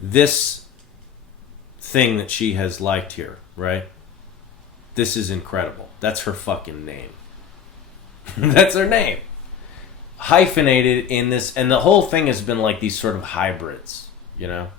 this thing that she has liked here, right? This is incredible. That's her fucking name. That's her name. Hyphenated in this, and the whole thing has been like these sort of hybrids, you know?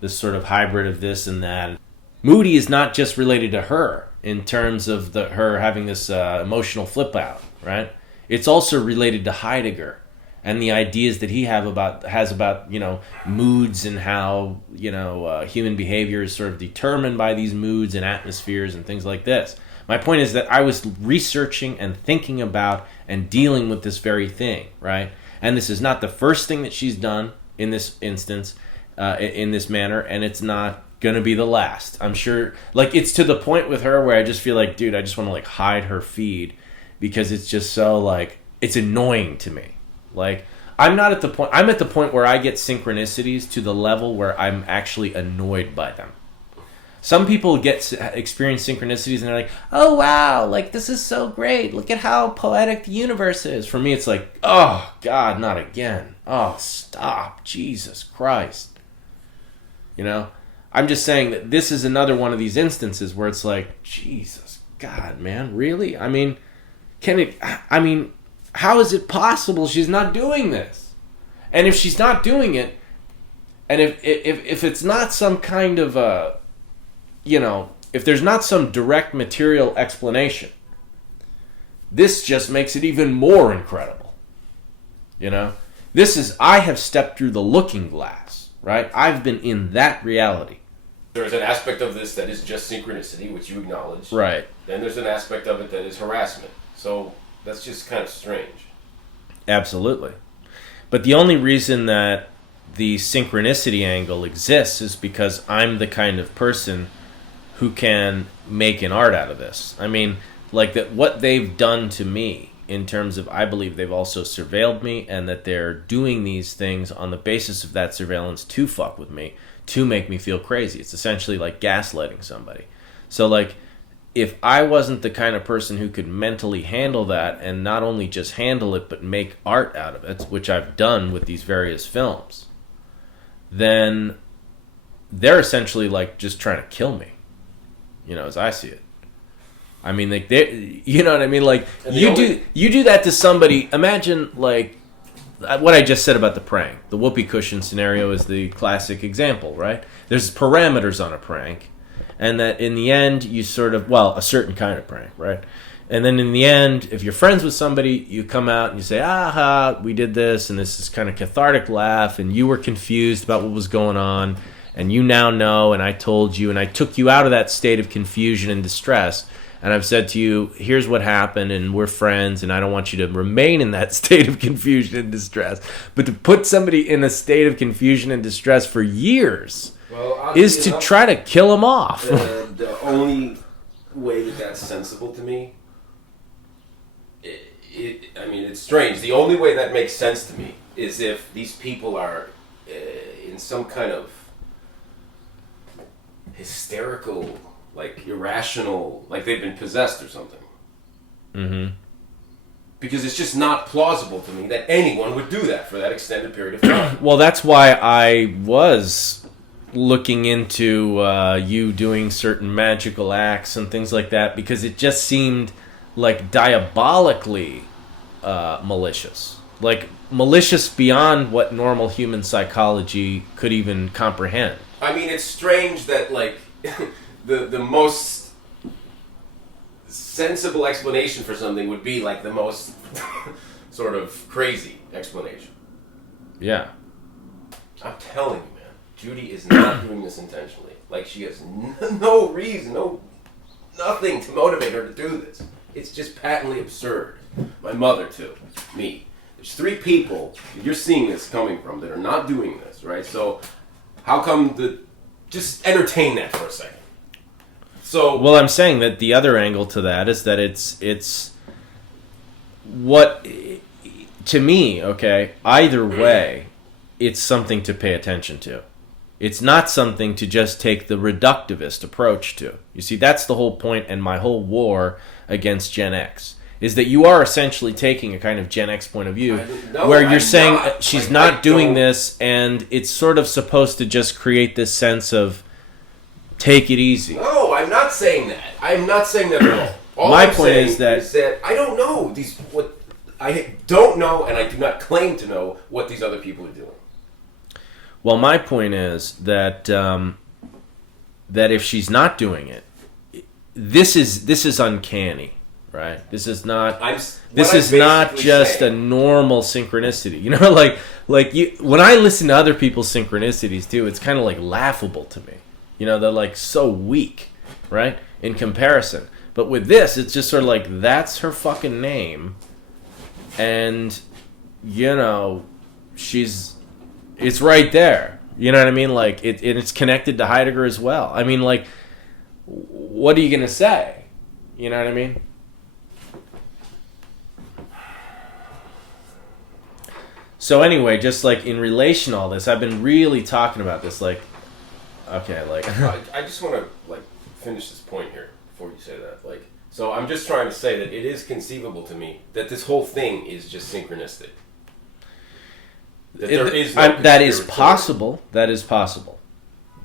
This sort of hybrid of this and that. Moody is not just related to her in terms of her having this emotional flip out, right? It's also related to Heidegger and the ideas that he has about, you know, moods and how, you know, human behavior is sort of determined by these moods and atmospheres and things like this. My point is that I was researching and thinking about and dealing with this very thing, right? And this is not the first thing that she's done in this instance, in this manner, and it's not going to be the last. I'm sure, like, it's to the point with her where I just feel like, dude, I just want to, like, hide her feed because it's just so, like, it's annoying to me. Like, I'm at the point where I get synchronicities to the level where I'm actually annoyed by them. Some people experience synchronicities and they're like, oh, wow, like, this is so great. Look at how poetic the universe is. For me, it's like, oh, God, not again. Oh, stop. Jesus Christ. You know? I'm just saying that this is another one of these instances where it's like, Jesus, God, man, really? I mean, how is it possible she's not doing this? And if she's not doing it, and if it's not some kind of you know, if there's not some direct material explanation, this just makes it even more incredible. You know? I have stepped through the looking glass, right? I've been in that reality. There's an aspect of this that is just synchronicity, which you acknowledge. Right. Then there's an aspect of it that is harassment. So that's just kind of strange. Absolutely. But the only reason that the synchronicity angle exists is because I'm the kind of person who can make an art out of this. I mean, like, that what they've done to me in terms of, I believe they've also surveilled me, and that they're doing these things on the basis of that surveillance to fuck with me, to make me feel crazy. It's essentially like gaslighting somebody. So, like, if I wasn't the kind of person who could mentally handle that, and not only just handle it, but make art out of it, which I've done with these various films, then they're essentially, like, just trying to kill me. You know, as I see it. I mean, like, you know what I mean? Like, you do that to somebody. Imagine, like, what I just said about the prank. The whoopee cushion scenario is the classic example, right? There's parameters on a prank, and that in the end, you sort of, well, a certain kind of prank, right? And then in the end, if you're friends with somebody, you come out and you say, aha, we did this, and this is kind of cathartic laugh, and you were confused about what was going on, and you now know, and I told you, and I took you out of that state of confusion and distress, and I've said to you, here's what happened, and we're friends, and I don't want you to remain in that state of confusion and distress. But to put somebody in a state of confusion and distress for years is to try to kill them off. The only way that that's sensible to me, I mean, it's strange. The only way that makes sense to me is if these people are in some kind of hysterical, like, irrational, like they've been possessed or something. Mm-hmm. Because it's just not plausible to me that anyone would do that for that extended period of time. Well, that's why I was looking into you doing certain magical acts and things like that, because it just seemed like diabolically malicious. Like, malicious beyond what normal human psychology could even comprehend. I mean, it's strange that, like, the most sensible explanation for something would be, like, the most sort of crazy explanation. Yeah. I'm telling you, man, Judy is not doing this intentionally. Like, she has no reason, nothing to motivate her to do this. It's just patently absurd. My mother, too. Me. There's 3 people you're seeing this coming from that are not doing this, right? So how come just entertain that for a second. So, well, I'm saying that the other angle to that is that it's what, to me, okay, either way, it's something to pay attention to. It's not something to just take the reductivist approach to. You see, that's the whole point and my whole war against Gen X. is that you are essentially taking a kind of Gen X point of view, No, where you're I'm saying not. she's Like, not I doing don't- this, and it's sort of supposed to just create this sense of take it easy. No, I'm not saying that. I'm not saying that at all. All My I'm point saying is that- I don't know I don't know, and I do not claim to know what these other people are doing. Well, my point is that that if she's not doing it, this is uncanny, right? This is not. This is not just a normal synchronicity. You know, like you. When I listen to other people's synchronicities too, it's kind of like laughable to me. You know, they're like so weak, right? In comparison, but with this, it's just sort of like that's her fucking name, and you know, it's right there. You know what I mean? Like it's connected to Heidegger as well. I mean, like, what are you gonna say? You know what I mean? So anyway, just like in relation to all this, I've been really talking about this. Like, okay, like I just want to finish this point here before you say that. So I'm just trying to say that it is conceivable to me that this whole thing is just synchronistic. That there is no that is conspiracy. possible. That is possible.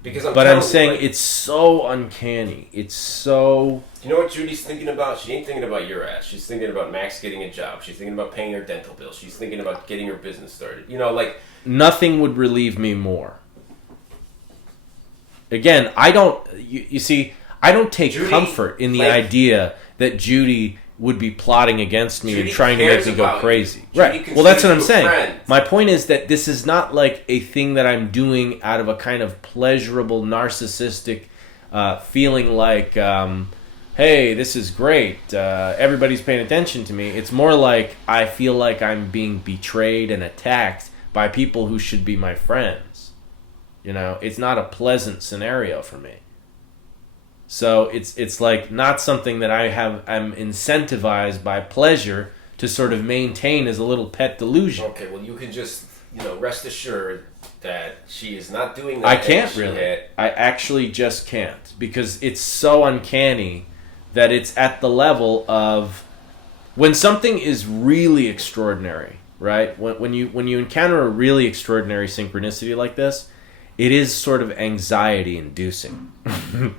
Because I'm telling saying you, it's so uncanny. It's so. You know what Judy's thinking about? She ain't thinking about your ass. She's thinking about Max getting a job. She's thinking about paying her dental bill. She's thinking about getting her business started. You know, Nothing would relieve me more. Again, I don't. You see, I don't take Judy, comfort in the idea that Judy would be plotting against me and trying to make me go crazy. Right. Well, that's what I'm saying. Friend. My point is that this is not like a thing that I'm doing out of a kind of pleasurable, narcissistic feeling like, hey, this is great. Everybody's paying attention to me. It's more like I feel like I'm being betrayed and attacked by people who should be my friends. You know, it's not a pleasant scenario for me. So it's like not something that I'm incentivized by pleasure to sort of maintain as a little pet delusion. Okay, well, you can just, rest assured that she is not doing that. I can't really. I actually just can't, because it's so uncanny that it's at the level of when something is really extraordinary, right? When you encounter a really extraordinary synchronicity like this, it is sort of anxiety-inducing.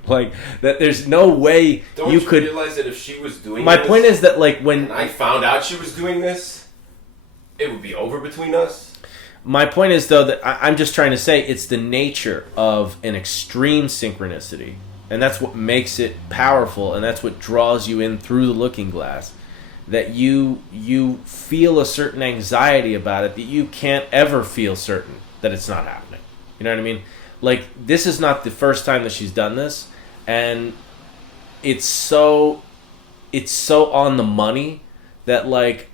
Like, that there's no way Don't you could... realize that if she was doing My this, point is that, like, when... and I found out she was doing this, it would be over between us? My point is, though, that I'm just trying to say it's the nature of an extreme synchronicity. And that's what makes it powerful, and that's what draws you in through the looking glass. That you feel a certain anxiety about it that you can't ever feel certain that it's not happening. You know what I mean? Like, this is not the first time that she's done this, and it's so on the money that, like,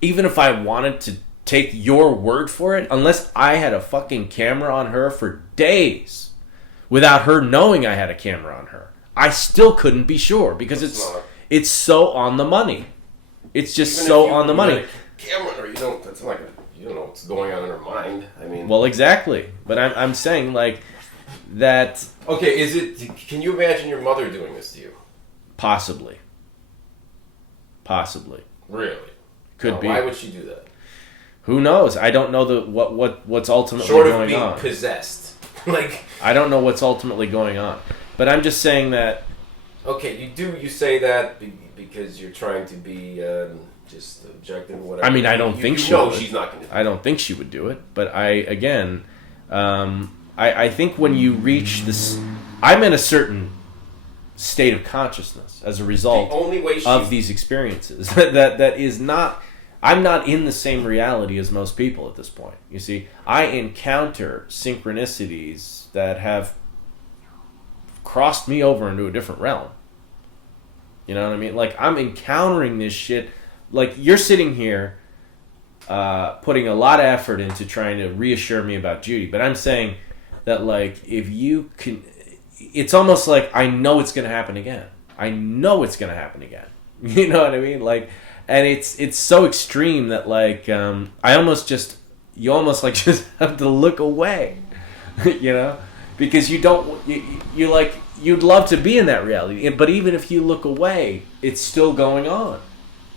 even if I wanted to take your word for it, unless I had a fucking camera on her for days without her knowing I had a camera on her, I still couldn't be sure, because it's so on the money. It's just Even so if you on the money. had a camera, or you don't know what's going on in her mind. I mean, Well, exactly. But I'm saying, like, that okay, can you imagine your mother doing this to you? possibly. Really? Could Now, be. Why would she do that? Who knows? I don't know what's ultimately Short of going being on. possessed. I don't know what's ultimately going on. But I'm just saying that Okay, you say that because you're trying to be just objective or whatever. I mean, I don't think you she know would. she's not going to. I don't think she would do it. But I think when you reach this, I'm in a certain state of consciousness as a result The only way of these experiences. that is not. I'm not in the same reality as most people at this point. You see, I encounter synchronicities that have crossed me over into a different realm. You know what I mean? Like, I'm encountering this shit. Like, you're sitting here putting a lot of effort into trying to reassure me about Judy, but I'm saying that, like, if you can, it's almost like I know it's going to happen again. I know it's going to happen again. You know what I mean? Like, and it's so extreme that, like, you almost just have to look away, you know, because you don't, you like, you'd love to be in that reality, but even if you look away, it's still going on.